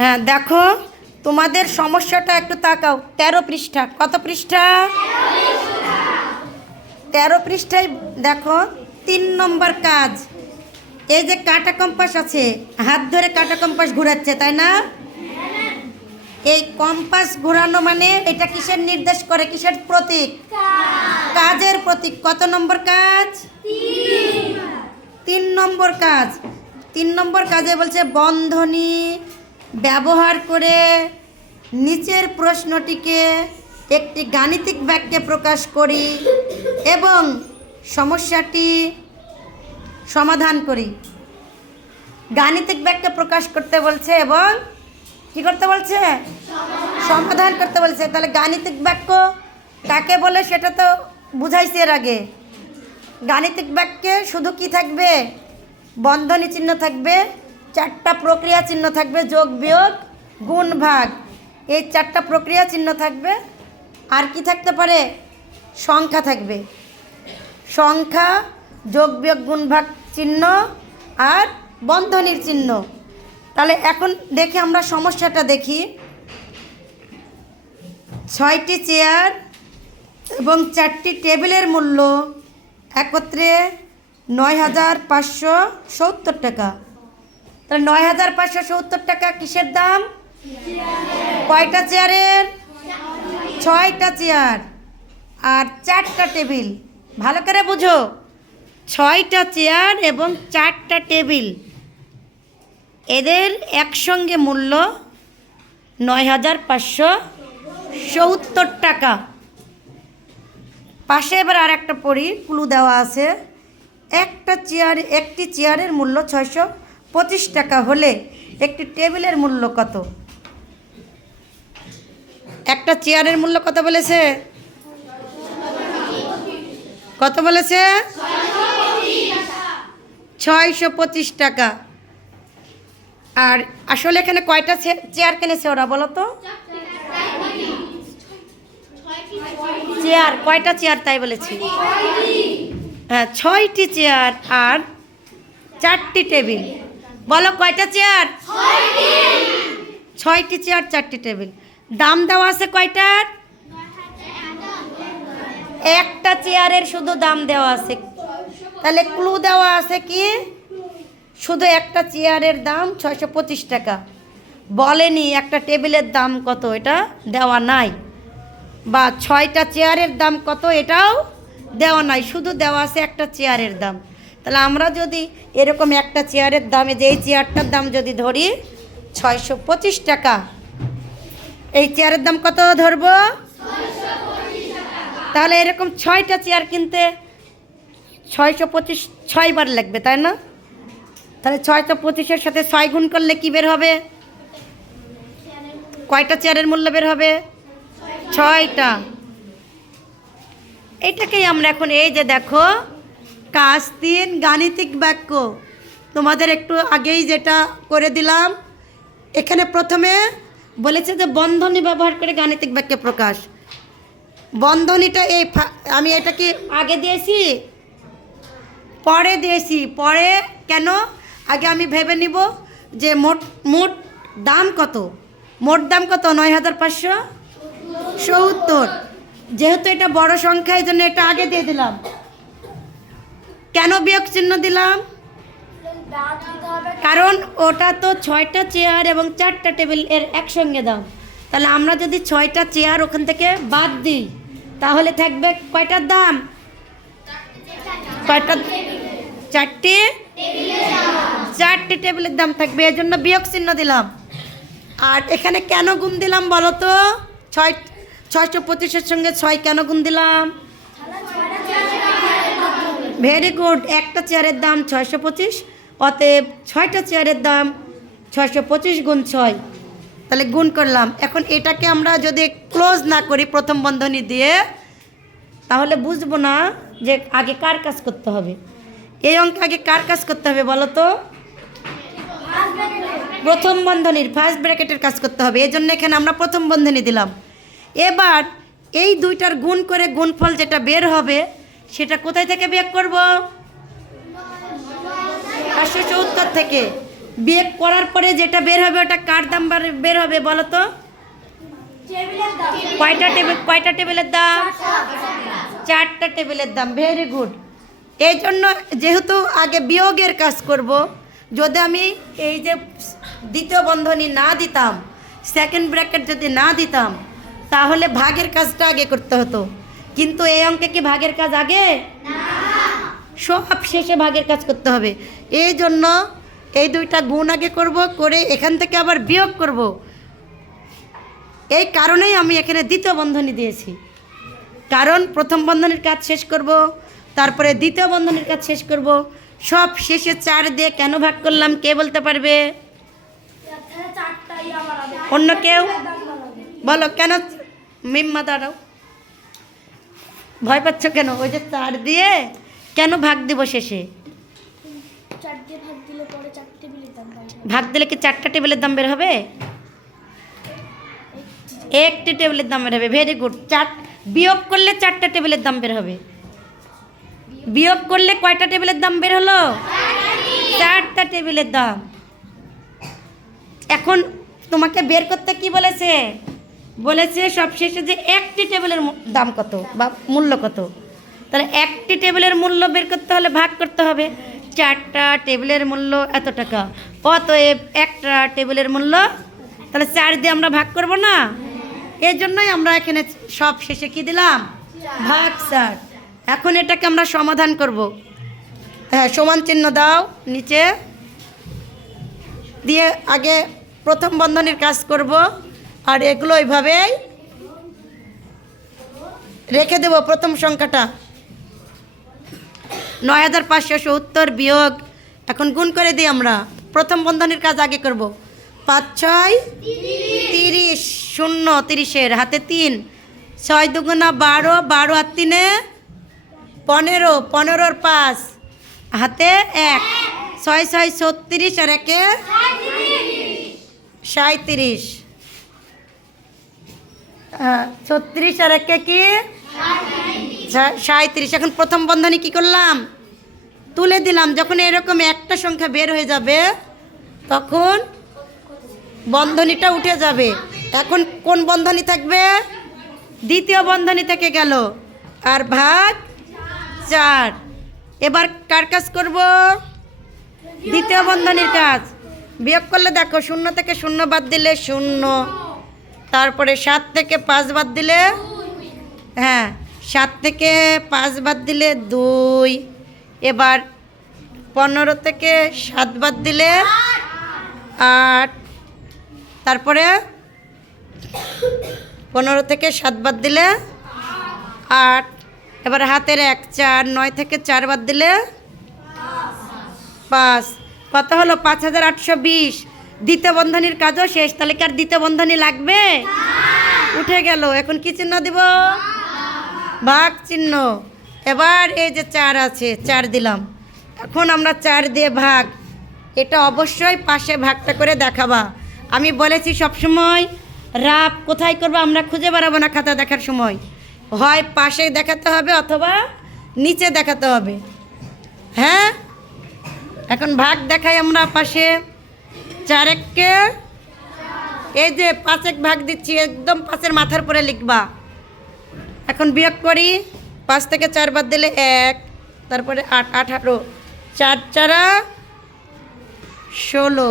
হ্যাঁ দেখো, তোমাদের সমস্যাটা একটু তাকাও। 13 পৃষ্ঠা। কত পৃষ্ঠা? 13 পৃষ্ঠায় দেখো 3 নম্বর কাজ। এই যে কাঁটা কম্পাস আছে, হাত ধরে কাঁটা কম্পাস ঘোরাচ্ছে, তাই না? এই কম্পাস ঘোরানো মানে এটা কিসের নির্দেশ করে, কিসের প্রতীক? কাজের প্রতীক। কত নম্বর কাজ? 3 নম্বর কাজ। 3 নম্বর কাজে বলছে বন্ধনী ব্যবহার করে নিচের প্রশ্নটিকে একটি গাণিতিক বাক্যে প্রকাশ করি এবং সমস্যাটি সমাধান করি। গাণিতিক বাক্যে প্রকাশ করতে বলছে এবং কি করতে বলছে? সমাধান করতে বলছে। তাহলে গাণিতিক বাক্য কাকে বলে সেটা তো বুঝাইছে এর আগে। গাণিতিক বাক্যে শুধু কি থাকবে? বন্ধনী চিহ্ন থাকবে, 4টা প্রক্রিয়া চিহ্ন থাকবে, যোগ বিয়োগ গুণ ভাগ, এই 4টা প্রক্রিয়া চিহ্ন থাকবে। আর কি থাকতে পারে? সংখ্যা থাকবে, সংখ্যা, যোগ বিয়োগ গুণ ভাগ চিহ্ন আর বন্ধনীর চিহ্ন। তাহলে এখন দেখি আমরা সমস্যাটা দেখি। 6টি চেয়ার এবং 4টি টেবিলের মূল্য একত্রে 9,570 টাকা। তাহলে 9,570 টাকা কিসের দাম? কয়টা চেয়ারের? 6টা চেয়ার আর 4টা টেবিল। ভালো করে বুঝো, 6টা চেয়ার এবং 4টা টেবিল, এদের একসঙ্গে মূল্য 9,570 টাকা। পাশে এবার আর একটা পড়ি, ক্লু দেওয়া আছে। একটি চেয়ারের মূল্য 625 টাকা হলে একটি টেবিলের মূল্য কত? একটা চেয়ারের মূল্য কত বলেছে? কত বলেছে? 625 টাকা। আর আসলে এখানে কয়টা চেয়ার কিনেছে ওরা বলো তো? চেয়ার কয়টা চেয়ার তাই বলেছি? হ্যাঁ, 6টি চেয়ার আর 4টি টেবিল। বলো কয়টা চেয়ার? 6টি চেয়ার 4টি টেবিল। দাম দেওয়া আছে কয়টার? একটা চেয়ারের শুধু দাম দেওয়া আছে। তাহলে ক্লু দেওয়া আছে কি? শুধু একটা চেয়ারের দাম 625 টাকা, বলেনি একটা টেবিলের দাম কত, এটা দেওয়া নাই। বা 6টা চেয়ারের দাম কত, এটাও দেওয়া নাই, শুধু দেওয়া আছে একটা চেয়ারের দাম। তাহলে আমরা যদি এরকম একটা চেয়ারের দামে, যে এই চেয়ারটার দাম যদি ধরি 625 টাকা, এই চেয়ারের দাম কত ধরবো? তাহলে এরকম 6টা চেয়ার কিনতে 625 6 বার লাগবে, তাই না? তাহলে 625-এর সাথে 6 গুণ করলে কি বের হবে? কয়টা চেয়ারের মূল্য বের হবে? 6টা। এটাকেই আমরা এখন এই যে দেখো কাজ 3 গাণিতিক বাক্য, তোমাদের একটু আগেই যেটা করে দিলাম। এখানে প্রথমে বলেছে যে বন্ধনী ব্যবহার করে গাণিতিক বাক্যে প্রকাশ। বন্ধনীটা এই আমি এটা কি আগে দিয়েছি? পরে দিয়েছি। পরে কেন? আগে আমি ভেবে নিব যে মোট দাম কত। মোট দাম কত? 9,570। যেহেতু এটা বড় সংখ্যা, এই জন্য এটা আগে দিয়ে দিলাম। কেন বিয়োগ চিহ্ন দিলাম? কারণ ওটা তো 6টা চেয়ার এবং 4টা টেবিল এর একসঙ্গে দাম। তাহলে আমরা যদি 6টা চেয়ার ওখান থেকে বাদ দিই তাহলে থাকবে কয়টার দাম? কয়টা? 4টি টেবিলের দাম থাকবে, এর জন্য বিয়োগ চিহ্ন দিলাম। আর এখানে কেন গুণ দিলাম বলো তো? 625-এর সঙ্গে 6 কেন গুণ দিলাম? Very good. একটা চেয়ারের দাম 625, অতএব 6টা চেয়ারের দাম 625 গুণ 6। তাহলে গুণ করলাম। এখন এটাকে আমরা যদি ক্লোজ না করি প্রথম বন্ধনী দিয়ে, তাহলে বুঝবো না যে আগে কার কাজ করতে হবে। এই অঙ্কে আগে কার কাজ করতে হবে বলো তো? প্রথম বন্ধনীর ফার্স্ট ব্র্যাকেটের কাজ করতে হবে। এই জন্য এখানে আমরা প্রথম বন্ধনী দিলাম। এবার এই দুইটার গুণ করে গুণফল যেটা বের হবে সেটা কোথায় থেকে বিয়োগ করব? 574 থেকে। বিয়োগ করার পরে যেটা বের হবে ওটা কার দাম বের হবে বলো তো? কয়টা টেবিলের দাম? 4টা টেবিলের দাম। Very good. এই জন্য যেহেতু আগে বিয়োগের কাজ করব, যদি আমি এই যে দ্বিতীয় বন্ধনী না দিতাম, সেকেন্ড ব্র্যাকেট যদি না দিতাম, তাহলে ভাগের কাজটা আগে করতে হতো। কিন্তু এই অঙ্কে কি ভাগের কাজ আগে? সব শেষে ভাগের কাজ করতে হবে। এই জন্য এই দুইটা গুণ আগে করব, করে এখান থেকে আবার বিয়োগ করব। এই কারণেই আমি এখানে দ্বিতীয় বন্ধনী দিয়েছি, কারণ প্রথম বন্ধনীর কাজ শেষ করব, তারপরে দ্বিতীয় বন্ধনীর কাজ শেষ করব। সব শেষে 4 দিয়ে কেন ভাগ করলাম কে বলতে পারবে? অন্য কেউ বলো কেন? মিম্মা দাঁড়াও, ভয় পাচ্ছ কেন? ওই যে 4 দিয়ে কেন ভাগ দিব শেষে? ভাগ দিলে কি 4টা টেবিলের দাম বের হবে? একটি টেবিলের দাম বের হবে। Very good. বিয়োগ করলে 4টা টেবিলের দাম বের হবে। বিয়োগ করলে কয়টা টেবিলের দাম বের হলো? 4টা টেবিলের দাম। এখন তোমাকে বের করতে কি বলেছে? বলেছে সবশেষে যে একটি টেবিলের দাম কত বা মূল্য কত। তাহলে একটি টেবিলের মূল্য বের করতে হলে ভাগ করতে হবে। 4টা টেবিলের মূল্য এত টাকা, অতএব একটা টেবিলের মূল্য, তাহলে 4 দিয়ে আমরা ভাগ করব না? এই জন্যই আমরা এখানে সব শেষে কি দিলাম? ভাগ 4। এখন এটাকে আমরা সমাধান করব। হ্যাঁ, সমান চিহ্ন দাও নিচে দিয়ে আগে প্রথম বন্ধনীর কাজ করব, আর এগুলো এইভাবেই রেখে দেব। প্রথম সংখ্যাটা 9570 বিয়োগ, এখন গুণ করে দিই আমরা। প্রথম বন্ধনীর কাজ আগে করব। 5 6 30, 0 30-এর হাতে 3, 6 দুগুণা 12, 12 আর 3 15, 15-র 5 হাতে 1, 6 6 36 আর 1 37, 36 আর 1 কি 37। এখন প্রথম বন্ধনী কি করলাম? তুলে দিলাম। যখন এরকম একটা সংখ্যা বের হয়ে যাবে তখন বন্ধনীটা উঠে যাবে। এখন কোন বন্ধনী থাকবে? দ্বিতীয় বন্ধনী থেকে গেল, আর ভাগ 4। এবার কার কাজ করব? দ্বিতীয় বন্ধনীর কাজ। বিয়োগ করলে দেখো 0 থেকে 0 বাদ দিলে 0, তারপরে 7 থেকে 5 বাদ দিলে, হ্যাঁ 7 থেকে 5 বাদ দিলে 2, এবার 15 থেকে 7 বাদ দিলে 8, তারপরে 15 থেকে 7 বাদ দিলে 8, এবার হাতের 1 4, 9 থেকে 4 বাদ দিলে 5, কত হলো? 5820। দ্বিতীয় বন্ধনীর কাজও শেষ। তাহলে কি আর দ্বিতীয় বন্ধনী লাগবে? উঠে গেল। এখন কি চিহ্ন দিব? ভাগ চিহ্ন। এবার এই যে 4 আছে, 4 দিলাম। এখন আমরা 4 দিয়ে ভাগ, এটা অবশ্যই পাশে ভাগটা করে দেখাবা। আমি বলেছি সবসময় রাব কোথায় করবো আমরা খুঁজে বেড়াবো না খাতা দেখার সময়, হয় পাশে দেখাতে হবে অথবা নিচে দেখাতে হবে। হ্যাঁ, এখন ভাগ দেখাই আমরা পাশে। 4 1-কে এই যে 5 1 ভাগ দিচ্ছি, একদম 5-এর মাথার পরে লিখবা। এখন বিয়োগ করি। 5 থেকে 4 বাদ দিলে 1, তারপরে 8 18, 4 4 16,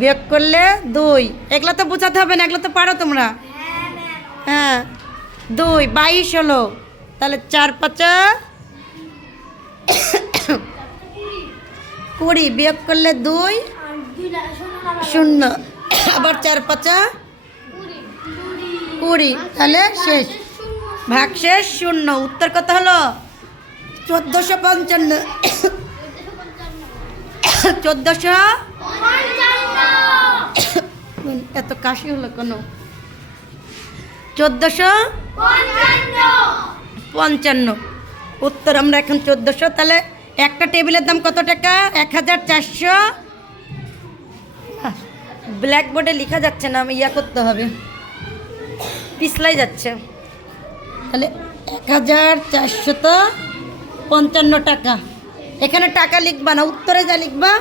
বিয়োগ করলে 2। এগুলো তো বোঝাতে হবে না, এগুলো তো পারো তোমরা। হ্যাঁ 2 22 হলো। তাহলে 4 5 20, বিয়োগ করলে 2 0, আবার 4 5 20, তাহলে শেষ, ভাগ শেষ 0। উত্তর কত হলো? 1455। 1455। এত কাশি হলো কেন? 1455 উত্তর। আমরা এখন 1400। তাহলে একটা টেবিলের দাম কত টাকা? 1400। ব্ল্যাকবোর্ডে লেখা যাচ্ছে না, আমি ইয়া করতে হবে, পিছলাই যাচ্ছে। তাহলে 1455 টাকা। এখানে টাকা লিখবা না, উত্তরে যা লিখবা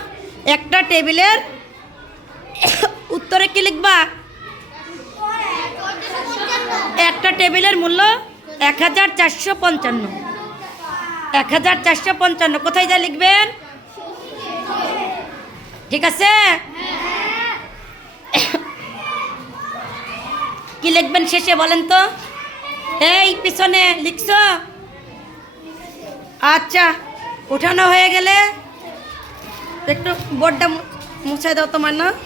একটা টেবিলের উত্তরে কি লিখবা? একটা টেবিলের মূল্য 1455। 1455 কোথায় যা লিখবেন? ঠিক আছে, কি লিখবেন শেষে বলেন তো? এই পিছনে লিখছো? আচ্ছা, উঠানো হয়ে গেলে একটু বোর্ডটা মুছে দাও তোমার না।